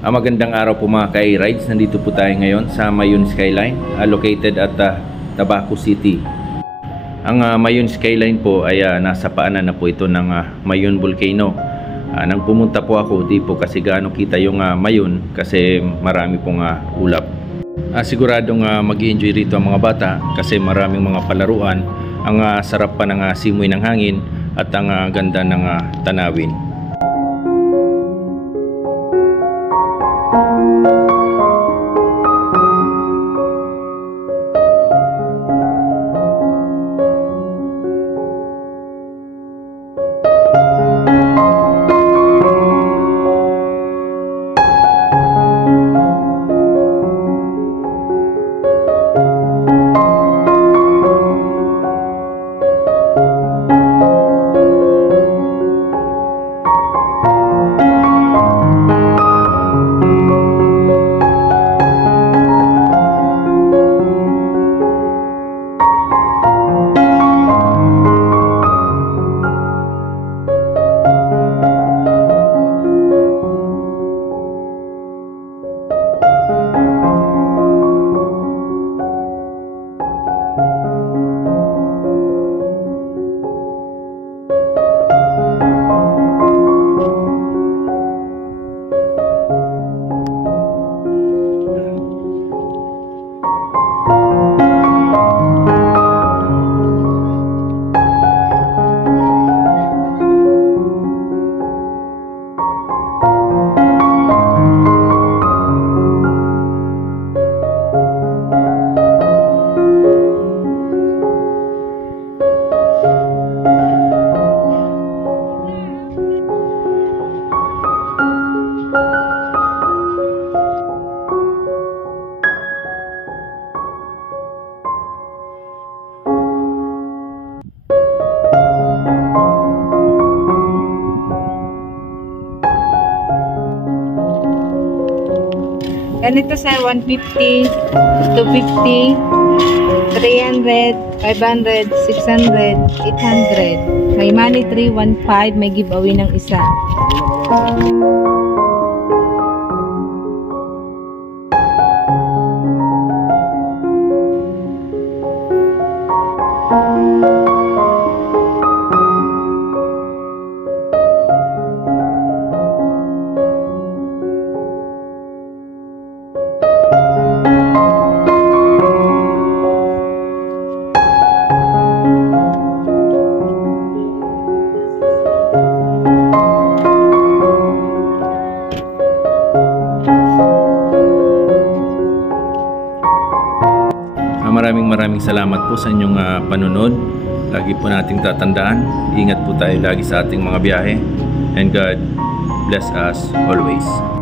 Magandang araw po mga ka-rides. Nandito po tayo ngayon sa Mayon Skyline, located at Tabaco City. Ang Mayon Skyline po ay nasa paanan na po ito ng Mayon Volcano. Nang pumunta po ako, di po kasi gaano kita yung Mayon kasi marami pong ulap. Siguradong mag-i-enjoy rito ang mga bata kasi maraming mga palaruan. Ang sarap pa ng simoy ng hangin at ang ganda ng tanawin. Ganito sir, 150, 250, 300, 500, 600, 800. May money 315, may giveaway ng isa. Maraming salamat po sa inyong panunod. Lagi po nating tatandaan, ingat po tayo lagi sa ating mga biyahe, and God bless us always.